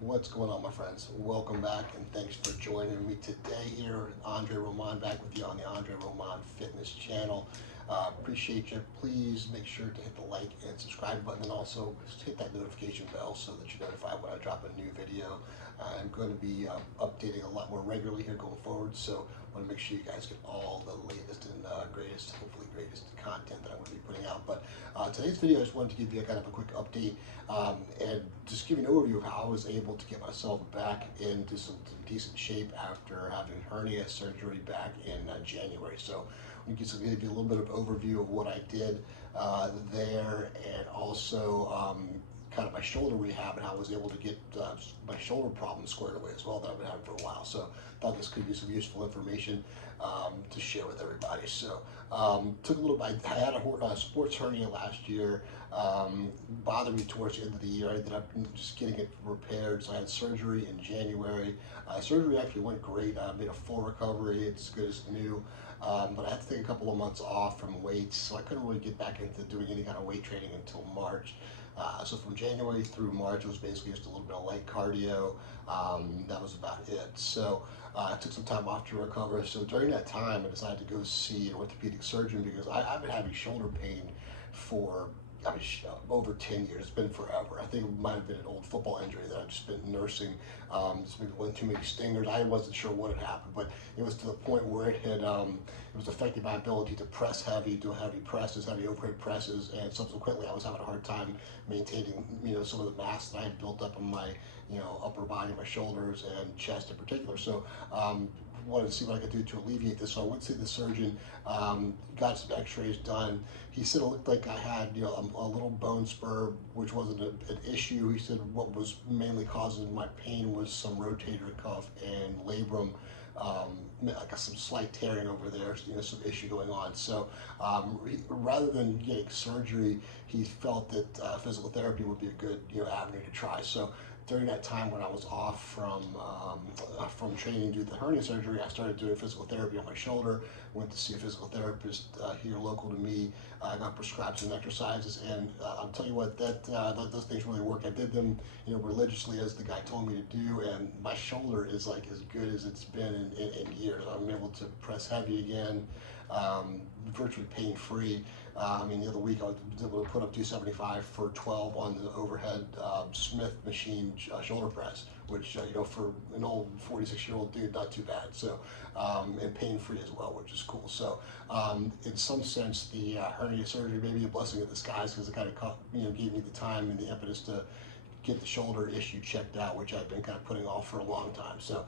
What's going on, my friends? Welcome back, and thanks for joining me today here. Andre Roman back with you on the Andre Roman Fitness channel. Appreciate you. Please make sure to hit the like and subscribe button, and also just hit that notification bell so that you're notified when I drop a new video. I'm going to be updating a lot more regularly here going forward, so I want to make sure you guys get all the latest and greatest, hopefully greatest content that I'm going to be putting out. But today's video, I just wanted to give you kind of a quick update and just give you an overview of how I was able to get myself back into some decent shape after having hernia surgery back in January. So we can give you a little bit of overview of what I did there, and also kind of my shoulder rehab and how I was able to get my shoulder problem squared away as well that I've been having for a while. So I thought this could be some useful information to share with everybody. So took a little bit, I had a sports hernia last year, bothered me towards the end of the year. I ended up just getting it repaired. So I had surgery in January. Surgery actually went great. I made a full recovery. It's as good as new. But I had to take a couple of months off from weights, so I couldn't really get back into doing any kind of weight training until March. So from January through March, it was basically just a little bit of light cardio. That was about it. So I took some time off to recover. So during that time, I decided to go see an orthopedic surgeon because I've been having shoulder pain for over 10 years. It's been forever. I think it might have been an old football injury that I've just been nursing. Just maybe one too many stingers. I wasn't sure what had happened, but it was to the point where it was affecting my ability to press heavy, do heavy presses, heavy overhead presses, and subsequently I was having a hard time maintaining, some of the mass that I had built up on my, upper body, my shoulders and chest in particular. So wanted to see what I could do to alleviate this. So I went to see the surgeon, got some x-rays done. He said it looked like I had, a little bone spur, which wasn't an issue. He said what was mainly causing my pain was some rotator cuff and labrum, like some slight tearing over there, some issue going on. So rather than getting surgery, he felt that physical therapy would be a good, avenue to try. So during that time when I was off from training due to the hernia surgery, I started doing physical therapy on my shoulder. Went to see a physical therapist here local to me. I got prescribed some exercises, and I'll tell you what, those things really work. I did them, religiously as the guy told me to do, and my shoulder is like as good as it's been in years. I'm able to press heavy again, virtually pain-free. The other week I was able to put up 275 for 12 on the overhead Smith machine shoulder press, which, for an old 46-year-old dude, not too bad. So, and pain-free as well, which is cool. So, in some sense, the hernia surgery may be a blessing in disguise because it kind of gave me the time and the impetus to get the shoulder issue checked out, which I've been kind of putting off for a long time. So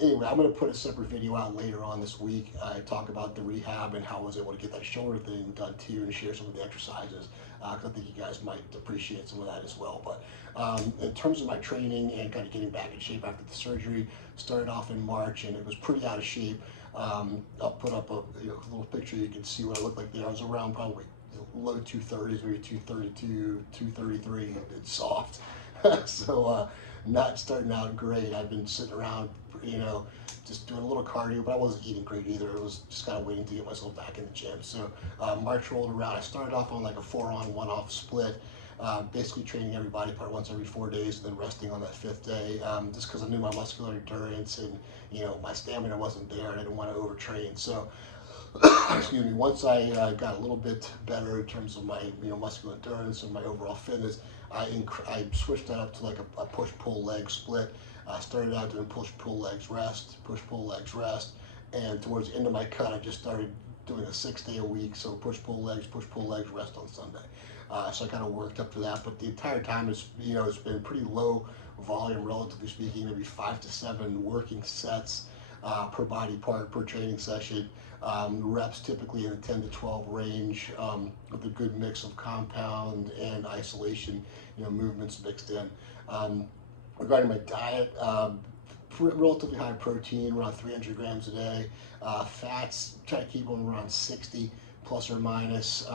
anyway, I'm going to put a separate video out later on this week. I talk about the rehab and how I was able to get that shoulder thing done too, and share some of the exercises, because I think you guys might appreciate some of that as well. But in terms of my training and kind of getting back in shape after the surgery, started off in March and it was pretty out of shape. I'll put up a little picture. You can see what I look like there. I was around probably low 230s, maybe 232, 233. It's soft. So not starting out great. I've been sitting around, just doing a little cardio, but I wasn't eating great either. It was just kind of waiting to get myself back in the gym. So March rolled around. I started off on like a 4-on, 1-off split. Basically training every body part once every 4 days, and then resting on that 5th day, just because I knew my muscular endurance and my stamina wasn't there, and I didn't want to overtrain. So excuse me, once I got a little bit better in terms of my muscular endurance and my overall fitness, I switched that up to like a push-pull leg split. I started out doing push-pull legs rest, push-pull legs rest, and towards the end of my cut, I just started doing a 6-day a week, so push-pull legs, rest on Sunday. So I kind of worked up to that, but the entire time it's been pretty low volume, relatively speaking, maybe 5 to 7 working sets per body part per training session. Reps typically in the 10 to 12 range, with a good mix of compound and isolation, movements mixed in. Regarding my diet, relatively high protein, around 300 grams a day. Fats, try to keep them around 60 plus or minus.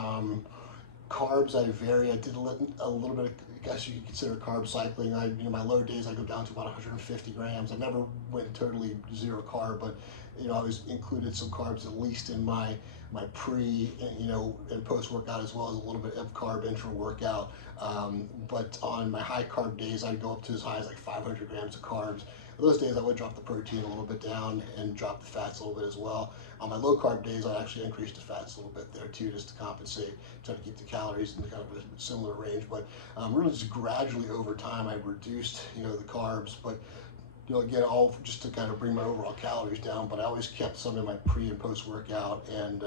Carbs, I vary. I did a little bit of, I guess you could consider carb cycling. My low days I go down to about 150 grams. I never went totally zero carb, but I always included some carbs at least in my my pre, and post workout, as well as a little bit of carb intra workout. But on my high carb days, I'd go up to as high as like 500 grams of carbs. Those days I would drop the protein a little bit down and drop the fats a little bit as well. On my low carb days, I actually increase the fats a little bit there too, just to compensate, try to keep the calories in kind of a similar range. But really just gradually over time, I reduced, the carbs, but again, all just to kind of bring my overall calories down. But I always kept some in my pre and post workout and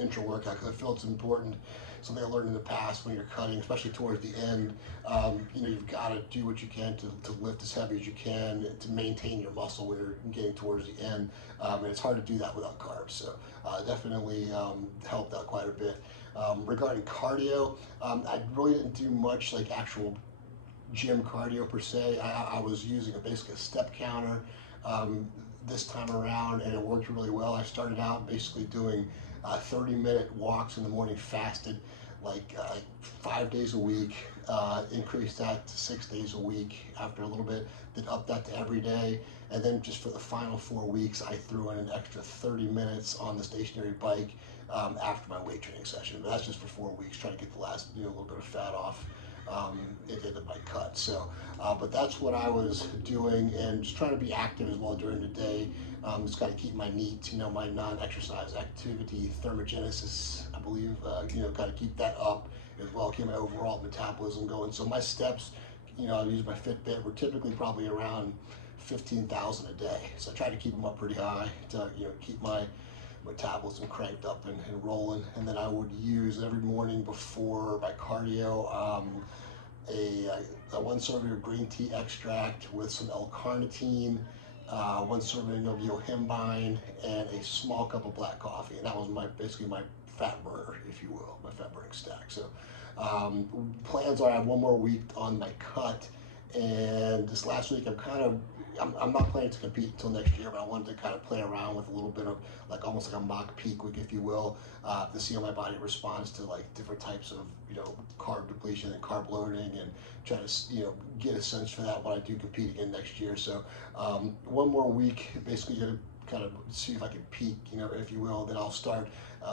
intra workout, because I feel it's important. Something I learned in the past, when you're cutting, especially towards the end, you've got to do what you can to lift as heavy as you can to maintain your muscle when you're getting towards the end. And it's hard to do that without carbs. So definitely helped out quite a bit. Regarding cardio, I really didn't do much like actual gym cardio per se. I was using basically a step counter this time around, and it worked really well. I started out basically doing 30-minute walks in the morning, fasted, like 5 days a week, increased that to 6 days a week after a little bit, then up that to every day. And then just for the final 4 weeks, I threw in an extra 30 minutes on the stationary bike after my weight training session. But that's just for 4 weeks, trying to get the last little bit of fat off into my cut. So, but that's what I was doing, and just trying to be active as well during the day. Just got to keep my NEAT, my non-exercise activity thermogenesis, I believe, got to keep that up as well, keep my overall metabolism going. So my steps, I use my Fitbit, were typically probably around 15,000 a day. So I try to keep them up pretty high to, keep my metabolism cranked up and rolling. And then I would use every morning before my cardio a 1 serving of green tea extract with some L-carnitine, 1 serving of yohimbine, and a small cup of black coffee. And that was basically my fat burner, if you will, my fat burning stack. So plans are I have 1 more week on my cut, and this last week I'm not planning to compete until next year, but I wanted to kind of play around with a little bit of almost like a mock peak week, if you will, to see how my body responds to different types of carb depletion and carb loading, and try to get a sense for that when I do compete again next year. So 1 more week, basically gonna kind of see if I can peak, if you will. Then I'll start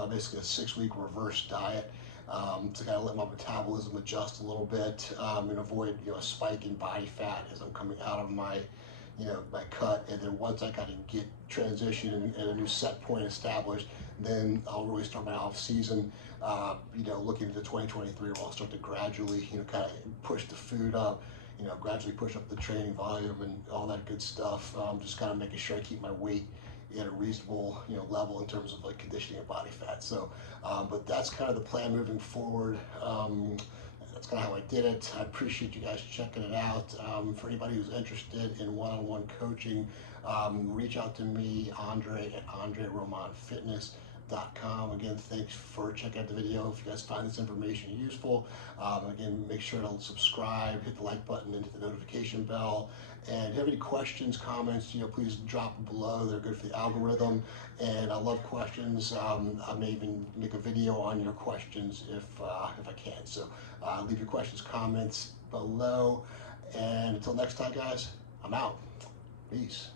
basically a 6-week reverse diet. To kind of let my metabolism adjust a little bit, and avoid a spike in body fat as I'm coming out of my my cut. And then once I kind of get transition and a new set point established, then I'll really start my off season, looking into 2023, where I'll start to gradually, kind of push the food up, gradually push up the training volume and all that good stuff. Just kind of making sure I keep my weight at a reasonable, level in terms of conditioning and body fat. So, but that's kind of the plan moving forward. That's kind of how I did it. I appreciate you guys checking it out. For anybody who's interested in one-on-one coaching, reach out to me, Andre, at AndreRomanFitness.com. Again, thanks for checking out the video. If you guys find this information useful, again, make sure to subscribe, hit the like button, and hit the notification bell. And if you have any questions, comments, please drop them below. They're good for the algorithm, and I love questions. I may even make a video on your questions if I can. So leave your questions, comments below. And until next time, guys, I'm out. Peace.